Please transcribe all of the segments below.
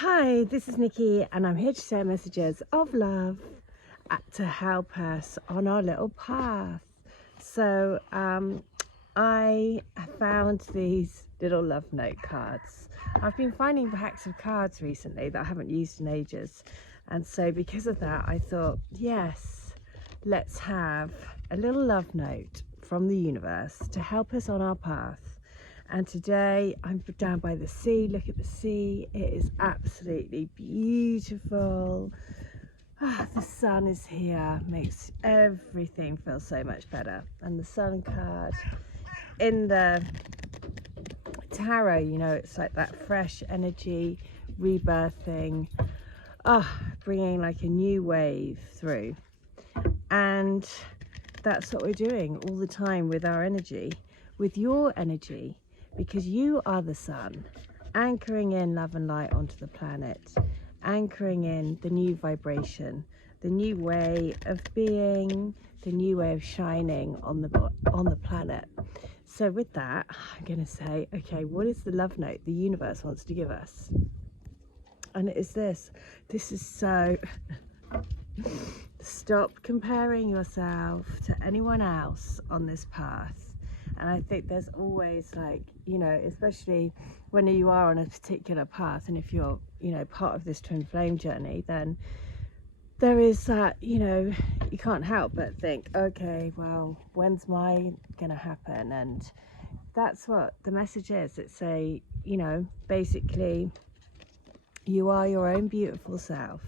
Hi, this is Nikki and I'm here to share messages of love to help us on our little path. So I found these little love note cards. I've been finding packs of cards recently that I haven't used in ages, and so because of that I thought, yes, let's have a little love note from the universe to help us on our path. And today I'm down by the sea. Look at the sea, it is absolutely beautiful. The sun is here, makes everything feel so much better. And the sun card in the tarot, you know, it's like that fresh energy, rebirthing, bringing like a new wave through. And that's what we're doing all the time with our energy, with your energy, because you are the sun, anchoring in love and light onto the planet, anchoring in the new vibration, the new way of being, the new way of shining on the planet. So with that, I'm going to say, okay, what is the love note the universe wants to give us? And it is this. This is so... Stop comparing yourself to anyone else on this path. And I think there's always, like, you know, especially when you are on a particular path, and if you're, you know, part of this twin flame journey, then there is that, you know, you can't help but think, okay, well, when's mine gonna happen? And that's what the message is. It's a, you know, basically, you are your own beautiful self.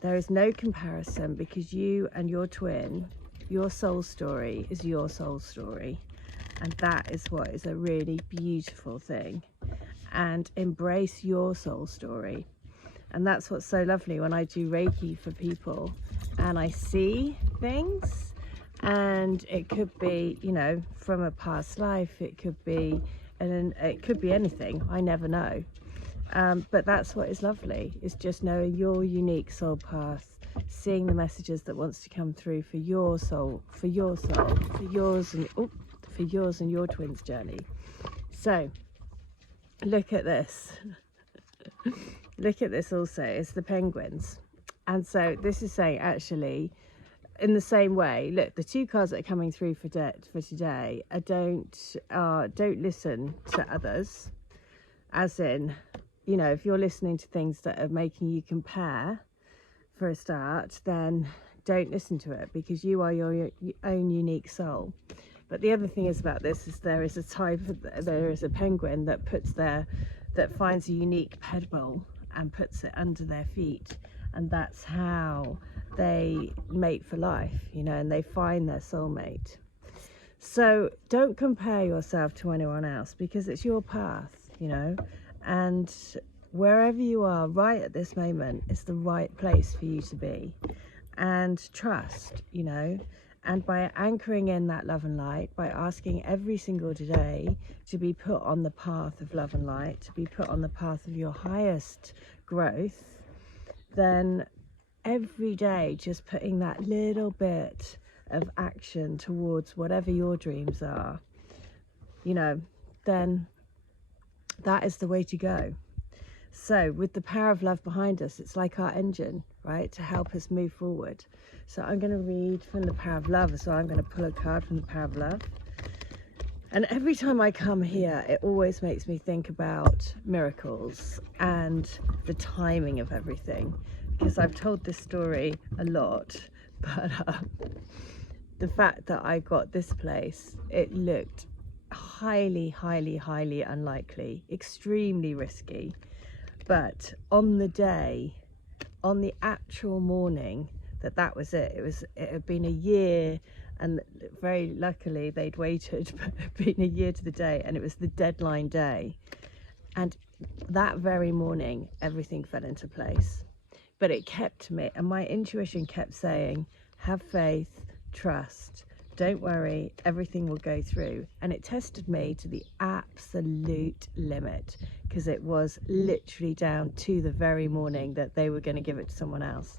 There is no comparison, because you and your twin, your soul story is your soul story. And that is what is a really beautiful thing. And embrace your soul story. And that's what's so lovely when I do Reiki for people and I see things, and it could be, you know, from a past life, it could be, and it could be anything, I never know. But that's what is lovely, is just knowing your unique soul path, seeing the messages that wants to come through for your soul, for yours and your twins journey. So look at this. Look at this also, it's the penguins. And so this is saying, actually, in the same way, look, the two cards that are coming through for today are don't listen to others, as in, you know, if you're listening to things that are making you compare for a start, then don't listen to it, because you are your own unique soul. But the other thing is about this is there is a penguin that finds a unique pebble and puts it under their feet, and that's how they mate for life, you know, and they find their soulmate. So don't compare yourself to anyone else, because it's your path, you know, and wherever you are right at this moment is the right place for you to be. And trust, you know, and by anchoring in that love and light, by asking every single day to be put on the path of love and light, to be put on the path of your highest growth, then every day just putting that little bit of action towards whatever your dreams are, you know, then that is the way to go. So with the power of love behind us, it's like our engine, right, to help us move forward. So I'm going to read from the power of love. So I'm going to pull a card from the power of love. And every time I come here, it always makes me think about miracles and the timing of everything, because I've told this story a lot, but the fact that I got this place, it looked highly, highly, highly unlikely, extremely risky. But on the day, on the actual morning that was it, it had been a year, and very luckily they'd waited, but it had been a year to the day, and it was the deadline day. And that very morning, everything fell into place. But it kept me, and my intuition kept saying, have faith, trust, don't worry, everything will go through. And it tested me to the absolute limit, because it was literally down to the very morning that they were going to give it to someone else.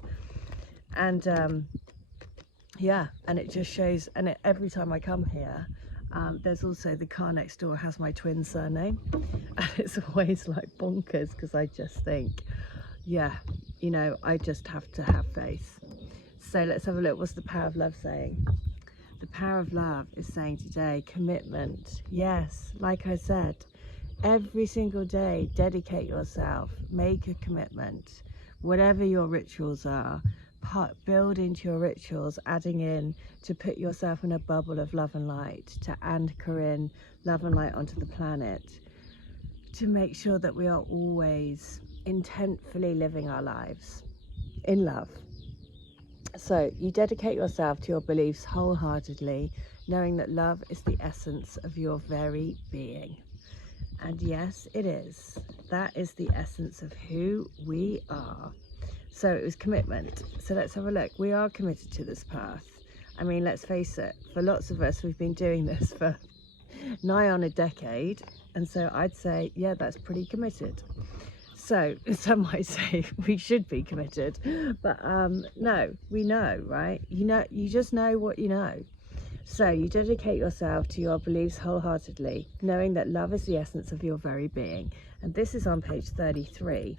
And yeah, and it just shows, and every time I come here, There's also the car next door has my twin surname, and it's always like bonkers because I just think, yeah, you know, I just have to have faith. So let's have a look. What's the power of love saying? The power of love is saying today, commitment. Yes, like I said, every single day, dedicate yourself, make a commitment. Whatever your rituals are, build into your rituals, adding in to put yourself in a bubble of love and light, to anchor in love and light onto the planet, to make sure that we are always intentfully living our lives in love. So you dedicate yourself to your beliefs wholeheartedly, knowing that love is the essence of your very being. And yes, it is. That is the essence of who we are. So it was commitment. So let's have a look. We are committed to this path. I mean, let's face it, for lots of us, we've been doing this for nigh on a decade. And so I'd say, yeah, that's pretty committed. So some might say we should be committed, but no, we know, right? You know, you just know what you know. So you dedicate yourself to your beliefs wholeheartedly, knowing that love is the essence of your very being. And this is on page 33.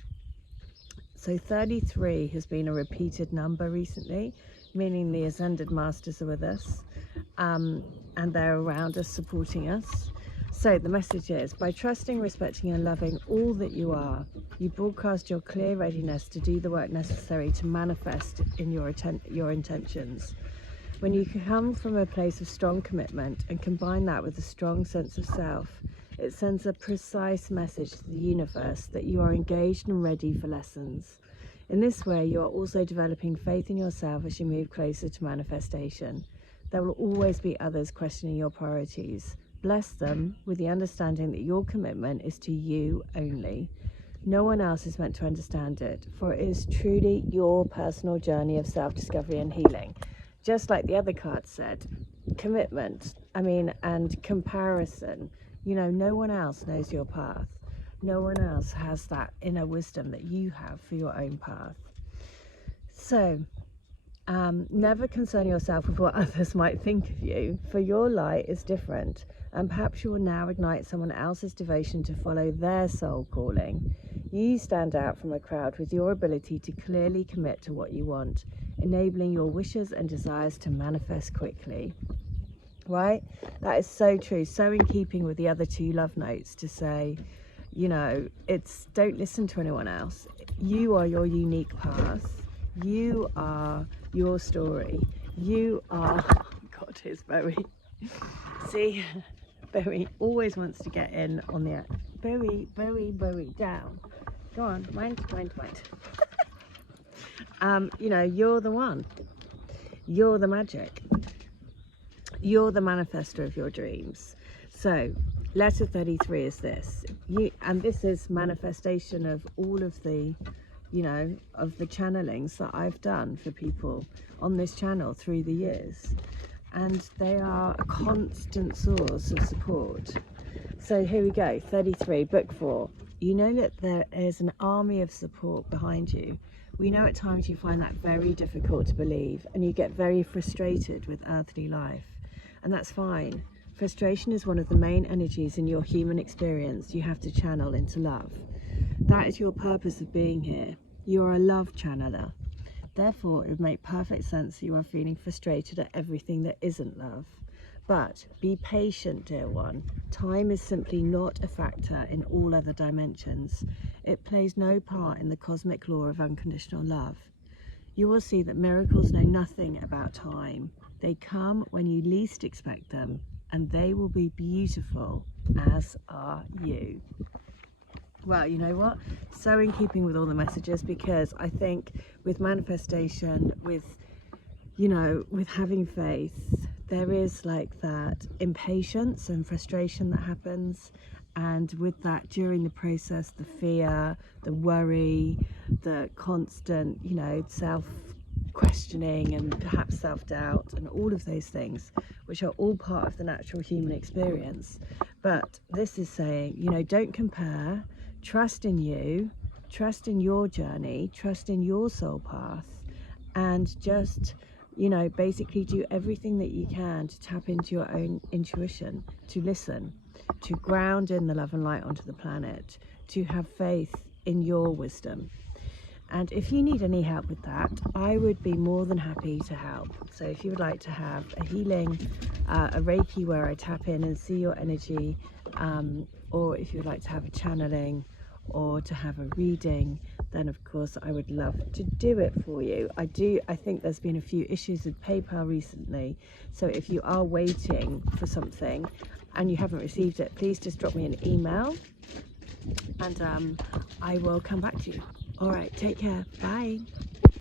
So 33 has been a repeated number recently, meaning the Ascended Masters are with us, and they're around us, supporting us. So the message is, by trusting, respecting and loving all that you are, you broadcast your clear readiness to do the work necessary to manifest in your intentions. When you come from a place of strong commitment and combine that with a strong sense of self, it sends a precise message to the universe that you are engaged and ready for lessons. In this way, you are also developing faith in yourself as you move closer to manifestation. There will always be others questioning your priorities. Bless them with the understanding that your commitment is to you only. No one else is meant to understand it, for it is truly your personal journey of self-discovery and healing. Just like the other card said, commitment, and comparison. You know, no one else knows your path. No one else has that inner wisdom that you have for your own path. So, never concern yourself with what others might think of you, for your light is different, and perhaps you will now ignite someone else's devotion to follow their soul calling. You stand out from a crowd with your ability to clearly commit to what you want, enabling your wishes and desires to manifest quickly. Right? That is so true, so in keeping with the other two love notes to say, you know, it's don't listen to anyone else. You are your unique path. You are your story. You are, oh God, here's Bowie. See, Bowie always wants to get in on the act. Bowie, down. Go on, mind. You know, you're the one. You're the magic. You're the manifester of your dreams. So letter 33 is this. And this is manifestation of all of the, you know, of the channelings that I've done for people on this channel through the years. And they are a constant source of support. So here we go, 33, book 4. You know that there is an army of support behind you. We know at times you find that very difficult to believe and you get very frustrated with earthly life. And that's fine. Frustration is one of the main energies in your human experience you have to channel into love. That is your purpose of being here. You are a love channeler. Therefore, it would make perfect sense that you are feeling frustrated at everything that isn't love. But be patient, dear one. Time is simply not a factor in all other dimensions. It plays no part in the cosmic law of unconditional love. You will see that miracles know nothing about time. They come when you least expect them, and they will be beautiful, as are you. Well, you know what? So in keeping with all the messages, because I think with manifestation, with, you know, with having faith, there is like that impatience and frustration that happens. And with that, during the process, the fear, the worry, the constant, you know, self-questioning and perhaps self-doubt and all of those things, which are all part of the natural human experience. But this is saying, you know, don't compare, trust in you, trust in your journey, trust in your soul path, and just you know, basically do everything that you can to tap into your own intuition, to listen, to ground in the love and light onto the planet, to have faith in your wisdom. And if you need any help with that, I would be more than happy to help. So if you would like to have a healing, a Reiki where I tap in and see your energy, or if you would like to have a channeling or to have a reading, then of course I would love to do it for you. I think there's been a few issues with PayPal recently, so if you are waiting for something and you haven't received it, please just drop me an email and I will come back to you. All right, take care. Bye.